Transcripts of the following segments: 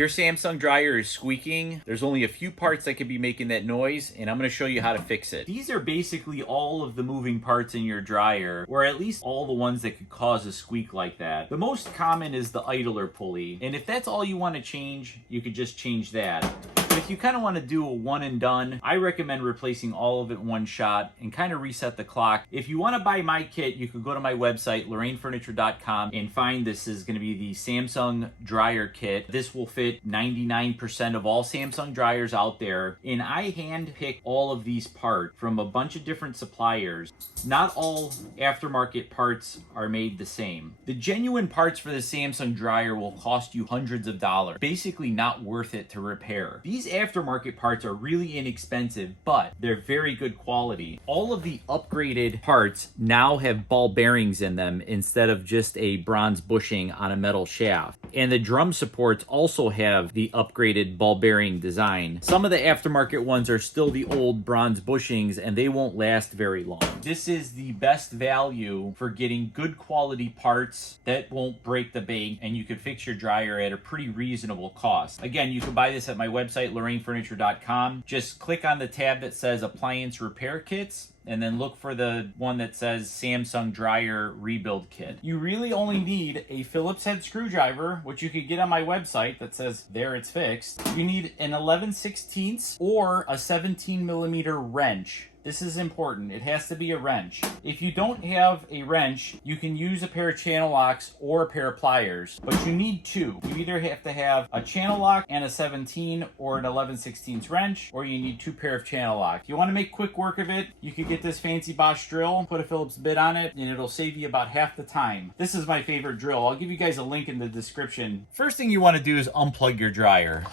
your Samsung dryer is squeaking, there's only a few parts that could be making that noise, and I'm going to show you how to fix it. These are basically all of the moving parts in your dryer, or at least all the ones that could cause a squeak like that. The most common is the idler pulley, and if that's all you want to change, you could just change that. But if you kind of want to do a one and done, I recommend replacing all of it in one shot and kind of reset the clock. If you want to buy my kit, you can go to my website, lorrainefurniture.com, and find this is going to be the Samsung dryer kit. This will fit 99% of all Samsung dryers out there, and I hand-pick all of these parts from a bunch of different suppliers. Not all aftermarket parts are made the same. The genuine parts for the Samsung dryer will cost you hundreds of dollars. Basically not worth it to repair. These aftermarket parts are really inexpensive, but they're very good quality. All of the upgraded parts now have ball bearings in them instead of just a bronze bushing on a metal shaft. And the drum supports also have the upgraded ball bearing design. Some of the aftermarket ones are still the old bronze bushings and they won't last very long. This is the best value for getting good quality parts that won't break the bank, and you could fix your dryer at a pretty reasonable cost. Again, you can buy this at my website, lorrainefurniture.com. Just click on the tab that says Appliance Repair Kits, and then look for the one that says Samsung Dryer Rebuild Kit. You really only need a Phillips head screwdriver, which you could get on my website that says there it's fixed. You need an 11/16 or a 17mm wrench. This is important. It has to be a wrench. If you don't have a wrench, you can use a pair of channel locks or a pair of pliers, but you need two. You either have to have a channel lock and a 17 or an 11/16 wrench, or you need two pair of channel locks. If you want to make quick work of it, you could get this fancy Bosch drill, put a Phillips bit on it, and it'll save you about half the time. This is my favorite drill. I'll give you guys a link in the description. First thing you want to do is unplug your dryer.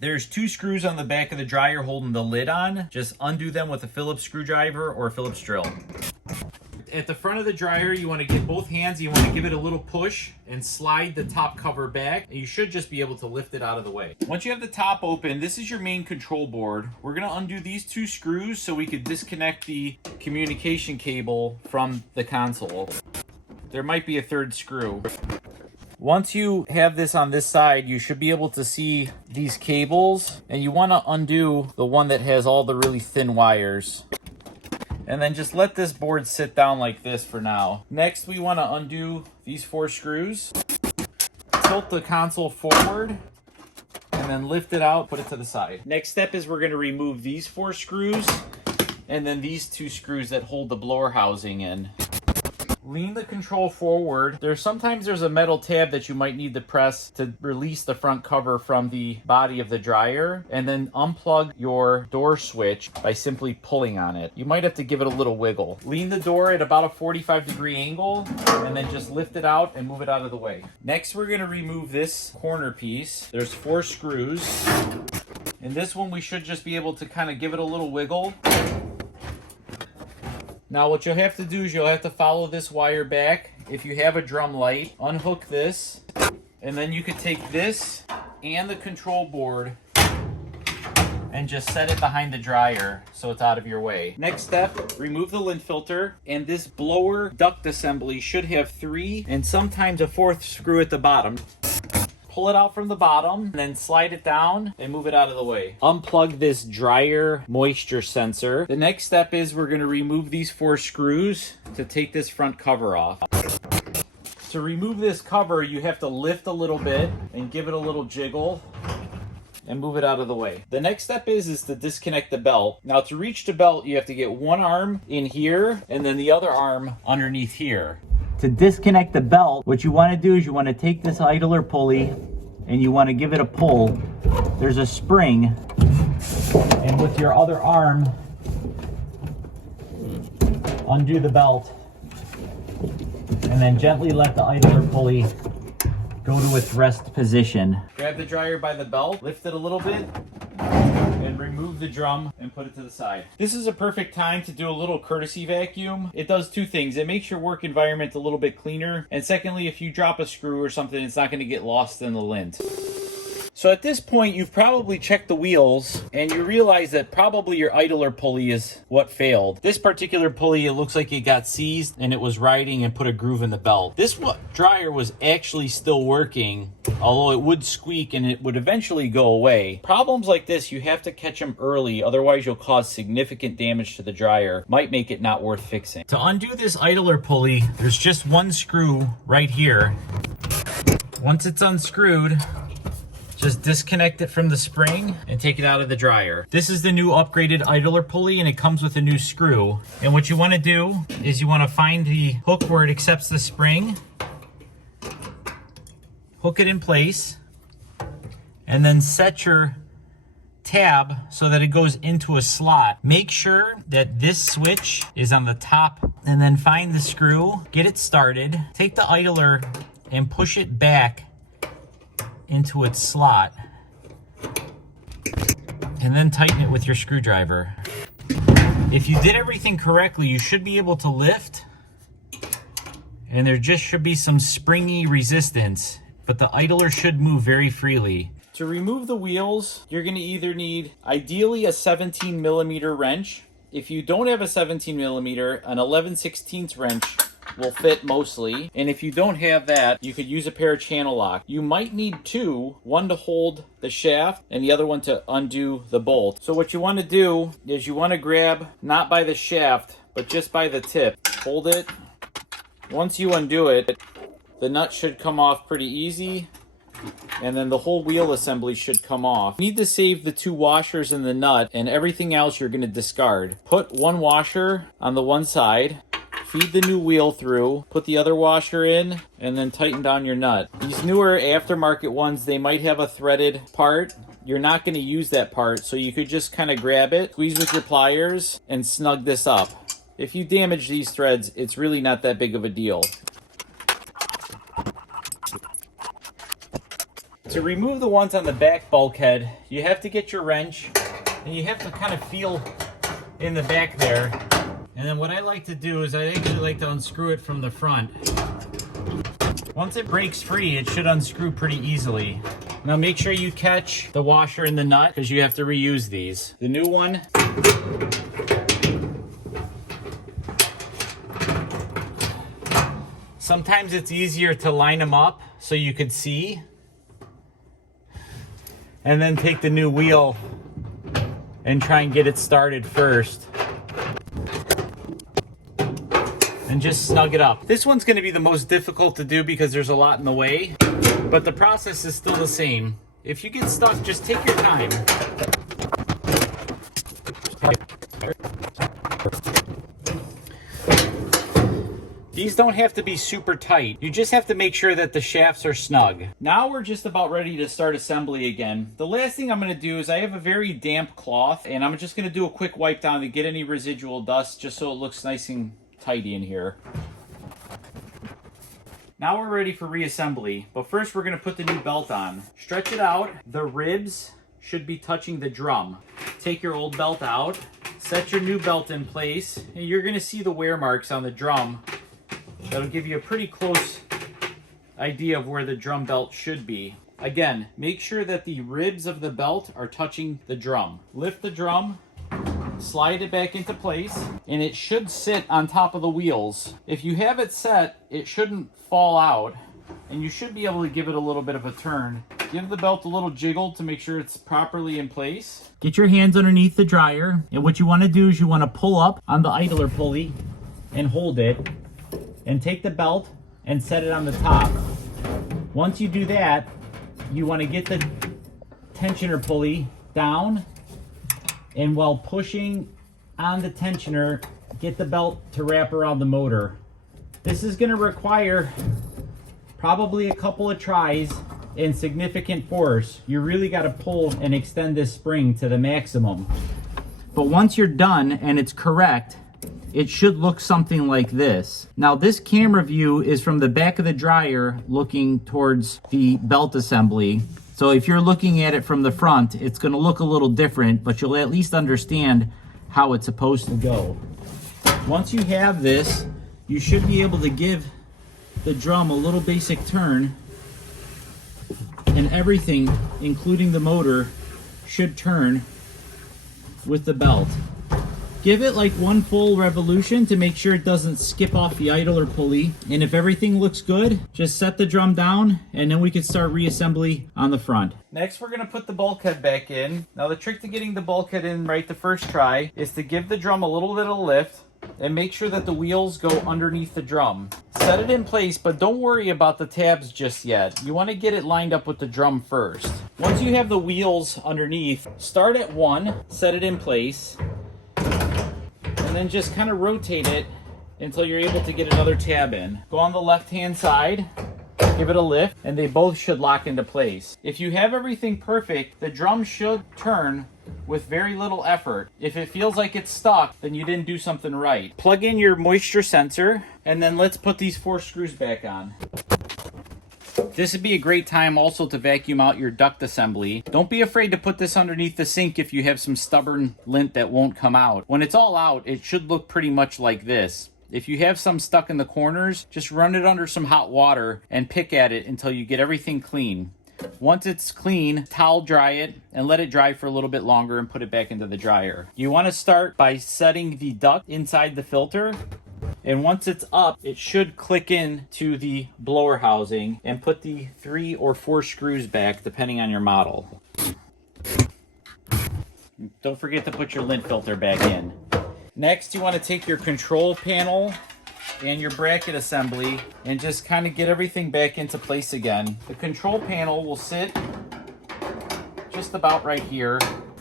There's two screws on the back of the dryer holding the lid on. Just undo them with a Phillips screwdriver or a Phillips drill. At the front of the dryer, you want to get both hands, you want to give it a little push and slide the top cover back. You should just be able to lift it out of the way. Once you have the top open, this is your main control board. We're going to undo these two screws so we could disconnect the communication cable from the console. There might be a third screw. Once you have this on this side, you should be able to see these cables, and you want to undo the one that has all the really thin wires. And then just let this board sit down like this for now. Next, we want to undo these 4 screws. Tilt the console forward, and then lift it out, put it to the side. Next step is we're going to remove these 4 screws, and then these 2 screws that hold the blower housing in. Lean the control forward. Sometimes there's a metal tab that you might need to press to release the front cover from the body of the dryer, and then unplug your door switch by simply pulling on it. You might have to give it a little wiggle. Lean the door at about a 45-degree angle, and then just lift it out and move it out of the way. Next, we're going to remove this corner piece. There's 4 screws. And this one we should just be able to kind of give it a little wiggle. Now what you'll have to do is you'll have to follow this wire back. If you have a drum light, unhook this, and then you could take this and the control board and just set it behind the dryer so it's out of your way. Next step, remove the lint filter, and this blower duct assembly should have 3 and sometimes a 4th screw at the bottom. Pull it out from the bottom, and then slide it down and move it out of the way. Unplug this dryer moisture sensor. The next step is we're going to remove these 4 screws to take this front cover off. To remove this cover, you have to lift a little bit and give it a little jiggle and move it out of the way. The next step is to disconnect the belt. Now to reach the belt, you have to get one arm in here and then the other arm underneath here. To disconnect the belt, what you want to do is you want to take this idler pulley and you want to give it a pull. There's a spring, and with your other arm, undo the belt, and then gently let the idler pulley go to its rest position. Grab the dryer by the belt, lift it a little bit, and remove the drum and put it to the side. This is a perfect time to do a little courtesy vacuum. It does 2 things. It makes your work environment a little bit cleaner, and secondly, if you drop a screw or something, it's not going to get lost in the lint. So at this point, you've probably checked the wheels and you realize that probably your idler pulley is what failed. This particular pulley, it looks like it got seized and it was riding and put a groove in the belt. This dryer was actually still working, although it would squeak and it would eventually go away. Problems like this, you have to catch them early, otherwise you'll cause significant damage to the dryer. Might make it not worth fixing. To undo this idler pulley, there's just one screw right here. Once it's unscrewed, just disconnect it from the spring and take it out of the dryer. This is the new upgraded idler pulley and it comes with a new screw. And what you want to do is you want to find the hook where it accepts the spring, hook it in place, and then set your tab so that it goes into a slot. Make sure that this switch is on the top and then find the screw, get it started, take the idler and push it back into its slot, and then tighten it with your screwdriver. If you did everything correctly, you should be able to lift, and there just should be some springy resistance, but the idler should move very freely. To remove the wheels, you're going to either need, ideally, a 17mm wrench. If you don't have a 17mm, an 11/16 wrench will fit mostly. And if you don't have that, you could use a pair of channel locks. You might need two, one to hold the shaft and the other one to undo the bolt. So what you want to do is you want to grab, not by the shaft, but just by the tip. Hold it. Once you undo it, the nut should come off pretty easy, and then the whole wheel assembly should come off. You need to save the two washers in the nut, and everything else you're going to discard. Put one washer on the one side, feed the new wheel through, put the other washer in, and then tighten down your nut. These newer aftermarket ones, they might have a threaded part. You're not going to use that part, so you could just kind of grab it, squeeze with your pliers, and snug this up. If you damage these threads, it's really not that big of a deal. To remove the ones on the back bulkhead, you have to get your wrench, and you have to kind of feel in the back there. And then what I like to do is I actually like to unscrew it from the front. Once it breaks free, it should unscrew pretty easily. Now make sure you catch the washer and the nut because you have to reuse these. The new one, sometimes it's easier to line them up so you could see. And then take the new wheel and try and get it started first. And just snug it up. This one's going to be the most difficult to do because there's a lot in the way, but the process is still the same. If you get stuck, just take your time. These don't have to be super tight. You just have to make sure that the shafts are snug. Now we're just about ready to start assembly again. The last thing I'm going to do is I have a very damp cloth, and I'm just going to do a quick wipe down to get any residual dust just so it looks nice and tidy in here. Now we're ready for reassembly, but first we're going to put the new belt on. Stretch it out. The ribs should be touching the drum. Take your old belt out, set your new belt in place, and you're going to see the wear marks on the drum. That'll give you a pretty close idea of where the drum belt should be. Again, make sure that the ribs of the belt are touching the drum. Lift the drum, slide it back into place, and it should sit on top of the wheels. If you have it set, it shouldn't fall out, and you should be able to give it a little bit of a turn. Give the belt a little jiggle to make sure it's properly in place. Get your hands underneath the dryer, and what you want to do is you want to pull up on the idler pulley and hold it, and take the belt and set it on the top. Once you do that, you want to get the tensioner pulley down, and while pushing on the tensioner, get the belt to wrap around the motor. This is going to require probably a couple of tries and significant force. You really got to pull and extend this spring to the maximum. But once you're done and it's correct, it should look something like this. Now this camera view is from the back of the dryer looking towards the belt assembly. So if you're looking at it from the front, it's gonna look a little different, but you'll at least understand how it's supposed to go. Once you have this, you should be able to give the drum a little basic turn and everything, including the motor, should turn with the belt. Give it like one full revolution to make sure it doesn't skip off the idler pulley. And if everything looks good, just set the drum down and then we can start reassembly on the front. Next, we're gonna put the bulkhead back in. Now the trick to getting the bulkhead in right the first try is to give the drum a little bit of lift and make sure that the wheels go underneath the drum. Set it in place, but don't worry about the tabs just yet. You wanna get it lined up with the drum first. Once you have the wheels underneath, start at 1, set it in place, and then just kind of rotate it until you're able to get another tab in. Go on the left-hand side, give it a lift, and they both should lock into place. If you have everything perfect, the drum should turn with very little effort. If it feels like it's stuck, then you didn't do something right. Plug in your moisture sensor, and then let's put these 4 screws back on. This would be a great time also to vacuum out your duct assembly. Don't be afraid to put this underneath the sink if you have some stubborn lint that won't come out. When it's all out, it should look pretty much like this. If you have some stuck in the corners, just run it under some hot water and pick at it until you get everything clean. Once it's clean, towel dry it and let it dry for a little bit longer and put it back into the dryer. You want to start by setting the duct inside the filter. And once it's up, it should click in to the blower housing and put the 3 or 4 screws back depending on your model. Don't forget to put your lint filter back in. Next, you want to take your control panel and your bracket assembly and just kind of get everything back into place again. The control panel will sit just about right here,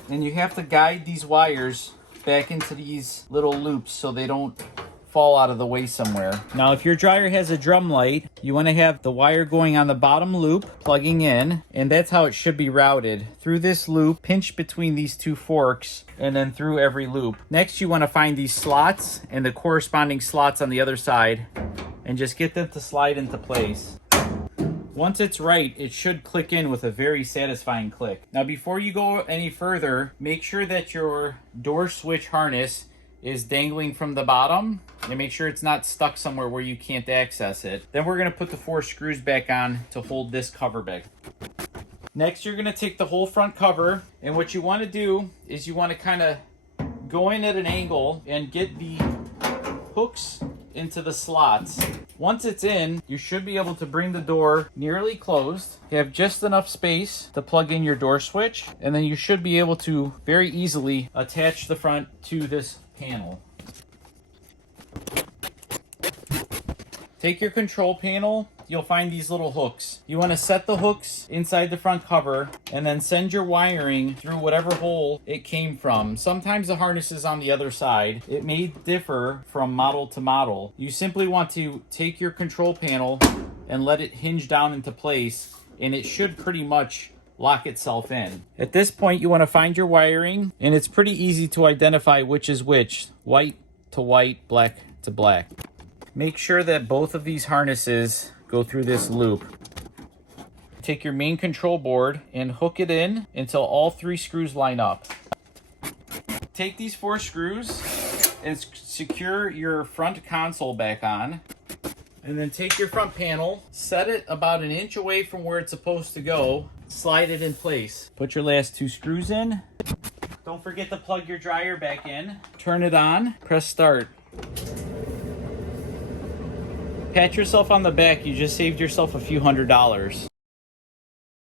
and you have to guide these wires back into these little loops so they don't fall out of the way somewhere. Now, if your dryer has a drum light, you want to have the wire going on the bottom loop, plugging in, and that's how it should be routed. Through this loop, pinch between these 2 forks, and then through every loop. Next, you want to find these slots and the corresponding slots on the other side, and just get them to slide into place. Once it's right, it should click in with a very satisfying click. Now, before you go any further, make sure that your door switch harness is dangling from the bottom, and make sure it's not stuck somewhere where you can't access it. Then we're gonna put the 4 screws back on to hold this cover back. Next, you're gonna take the whole front cover, and what you wanna do is you wanna kinda go in at an angle and get the hooks into the slots. Once it's in, you should be able to bring the door nearly closed, have just enough space to plug in your door switch, and then you should be able to very easily attach the front to this panel. Take your control panel, you'll find these little hooks. You want to set the hooks inside the front cover and then send your wiring through whatever hole it came from. Sometimes the harness is on the other side. It may differ from model to model. You simply want to take your control panel and let it hinge down into place, and it should pretty much lock itself in. At this point, you want to find your wiring, and it's pretty easy to identify which is which, white to white, black to black. Make sure that both of these harnesses go through this loop. Take your main control board and hook it in until all 3 screws line up. Take these 4 screws and secure your front console back on. And then take your front panel, set it about 1 inch away from where it's supposed to go, slide it in place. Put your last 2 screws in. Don't forget to plug your dryer back in. Turn it on, press start. Pat yourself on the back, you just saved yourself a few $100s.